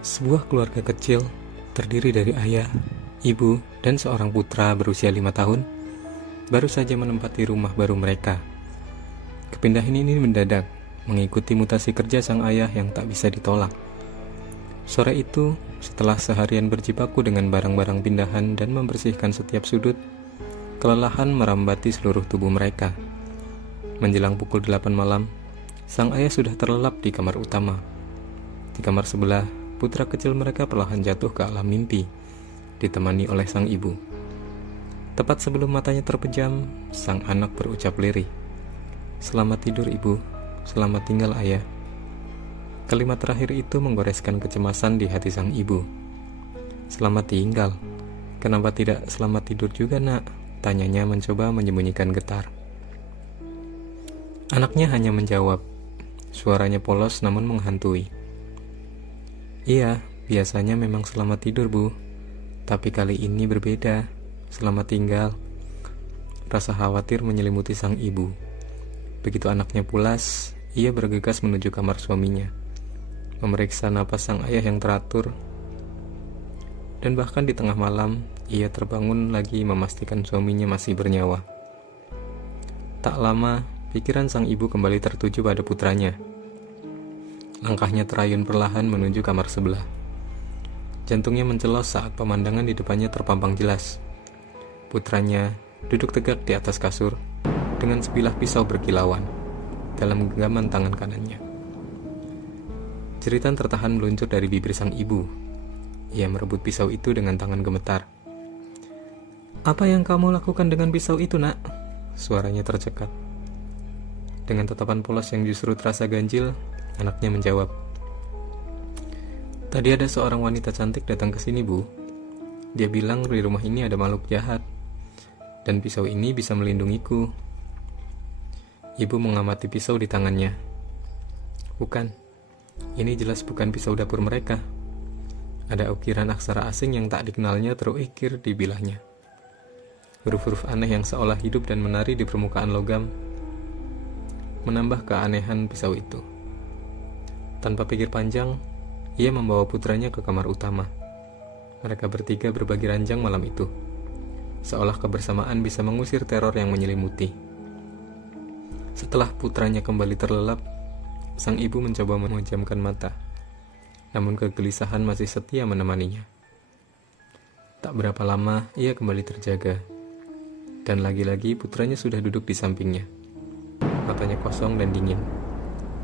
Sebuah keluarga kecil terdiri dari ayah, ibu, dan seorang putra berusia 5 tahun baru saja menempati rumah baru mereka. Kepindahan ini mendadak, mengikuti mutasi kerja sang ayah yang tak bisa ditolak. Sore itu, setelah seharian berjibaku dengan barang-barang pindahan dan membersihkan setiap sudut, kelelahan merambati seluruh tubuh mereka. Menjelang pukul 8 malam, sang ayah sudah terlelap di kamar utama. Di kamar sebelah, putra kecil mereka perlahan jatuh ke alam mimpi, ditemani oleh sang ibu. Tepat sebelum matanya terpejam, sang anak berucap lirih, "Selamat tidur ibu, selamat tinggal ayah." Kalimat terakhir itu menggoreskan kecemasan di hati sang ibu. "Selamat tinggal? Kenapa tidak selamat tidur juga nak?" tanyanya mencoba menyembunyikan getar. Anaknya hanya menjawab, suaranya polos namun menghantui. "Iya, biasanya memang selamat tidur bu, tapi kali ini berbeda, selamat tinggal." Rasa khawatir menyelimuti sang ibu. Begitu anaknya pulas, ia bergegas menuju kamar suaminya, memeriksa napas sang ayah yang teratur, dan bahkan di tengah malam, ia terbangun lagi memastikan suaminya masih bernyawa. Tak lama, pikiran sang ibu kembali tertuju pada putranya. Langkahnya terayun perlahan menuju kamar sebelah. Jantungnya mencelos saat pemandangan di depannya terpampang jelas. Putranya duduk tegak di atas kasur dengan sebilah pisau berkilauan dalam genggaman tangan kanannya. Jeritan tertahan meluncur dari bibir sang ibu. Ia merebut pisau itu dengan tangan gemetar. "Apa yang kamu lakukan dengan pisau itu, nak?" Suaranya tercekat. Dengan tatapan polos yang justru terasa ganjil, anaknya menjawab, "Tadi ada seorang wanita cantik datang ke sini, Bu. Dia bilang di rumah ini ada makhluk jahat, dan pisau ini bisa melindungiku." Ibu mengamati pisau di tangannya. "Bukan, ini jelas bukan pisau dapur mereka." Ada ukiran aksara asing yang tak dikenalnya terukir di bilahnya. Huruf-huruf aneh yang seolah hidup dan menari di permukaan logam, menambah keanehan pisau itu. Tanpa pikir panjang, ia membawa putranya ke kamar utama. Mereka bertiga berbagi ranjang malam itu, seolah kebersamaan bisa mengusir teror yang menyelimuti. Setelah putranya kembali terlelap, sang ibu mencoba memejamkan mata, namun kegelisahan masih setia menemaninya. Tak berapa lama, ia kembali terjaga, dan lagi-lagi putranya sudah duduk di sampingnya. Matanya kosong dan dingin,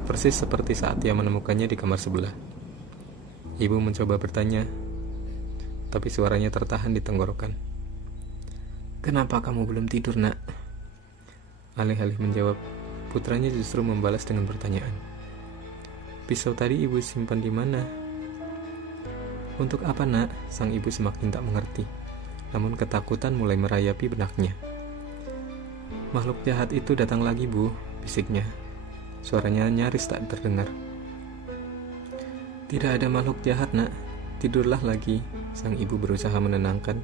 persis seperti saat ia menemukannya di kamar sebelah. Ibu mencoba bertanya, tapi suaranya tertahan di tenggorokan. "Kenapa kamu belum tidur, nak?" Alih-alih menjawab, putranya justru membalas dengan pertanyaan. "Pisau tadi ibu simpan di mana?" "Untuk apa, nak?" Sang ibu semakin tak mengerti, namun ketakutan mulai merayapi benaknya. "Makhluk jahat itu datang lagi, Bu," bisiknya. Suaranya nyaris tak terdengar. "Tidak ada makhluk jahat, nak. Tidurlah lagi." Sang ibu berusaha menenangkan,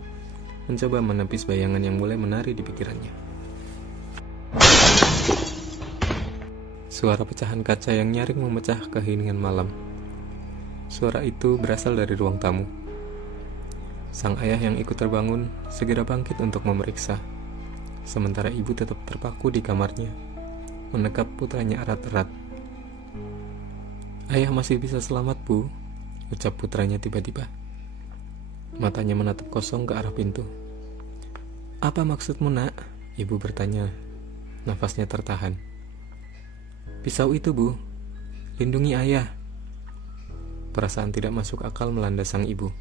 mencoba menepis bayangan yang mulai menari di pikirannya. Suara pecahan kaca yang nyaring memecah keheningan malam. Suara itu berasal dari ruang tamu. Sang ayah yang ikut terbangun segera bangkit untuk memeriksa, sementara ibu tetap terpaku di kamarnya, menekap putranya erat-erat. "Ayah masih bisa selamat, Bu," ucap putranya tiba-tiba. Matanya menatap kosong ke arah pintu. "Apa maksudmu, nak?" Ibu bertanya. Nafasnya tertahan. "Pisau itu, Bu. Lindungi ayah." Perasaan tidak masuk akal melanda sang ibu.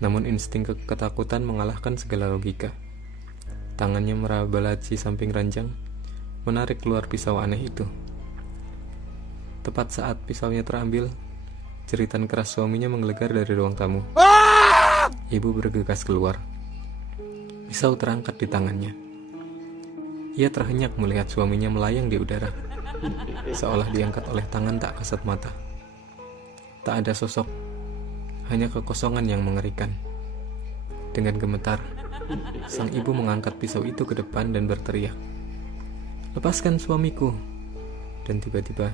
Namun insting ketakutan mengalahkan segala logika. Tangannya meraba laci samping ranjang, menarik keluar pisau aneh itu. Tepat saat pisaunya terambil, jeritan keras suaminya menggelegar dari ruang tamu. Ibu bergegas keluar. Pisau terangkat di tangannya. Ia terhenyak melihat suaminya melayang di udara, seolah diangkat oleh tangan tak kasat mata. Tak ada sosok, hanya kekosongan yang mengerikan. Dengan gemetar, sang ibu mengangkat pisau itu ke depan dan berteriak, "Lepaskan suamiku!" Dan tiba-tiba,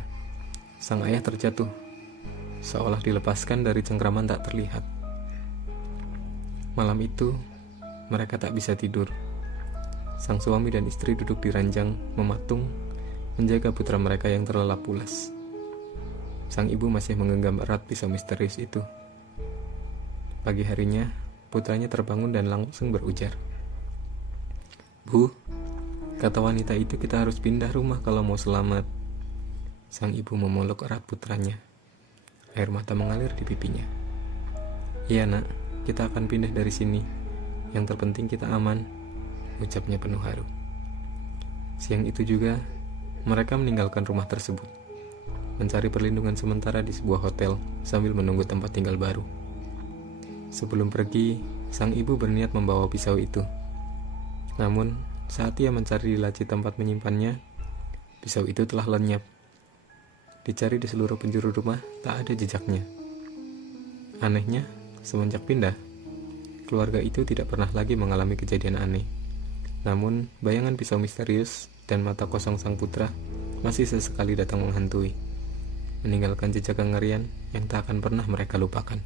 sang ayah terjatuh, seolah dilepaskan dari cengkraman tak terlihat. Malam itu, mereka tak bisa tidur. Sang suami dan istri duduk di ranjang, mematung, menjaga putra mereka yang terlelap pulas. Sang ibu masih menggenggam erat pisau misterius itu. Pagi harinya, putranya terbangun dan langsung berujar. "Bu, kata wanita itu kita harus pindah rumah kalau mau selamat." Sang ibu memeluk erat putranya. Air mata mengalir di pipinya. "Iya nak, kita akan pindah dari sini. Yang terpenting kita aman," ucapnya penuh haru. Siang itu juga, mereka meninggalkan rumah tersebut, mencari perlindungan sementara di sebuah hotel sambil menunggu tempat tinggal baru. Sebelum pergi, sang ibu berniat membawa pisau itu. Namun, saat ia mencari di laci tempat menyimpannya, pisau itu telah lenyap. Dicari di seluruh penjuru rumah, tak ada jejaknya. Anehnya, semenjak pindah, keluarga itu tidak pernah lagi mengalami kejadian aneh. Namun, bayangan pisau misterius dan mata kosong sang putra masih sesekali datang menghantui, meninggalkan jejak kengerian yang tak akan pernah mereka lupakan.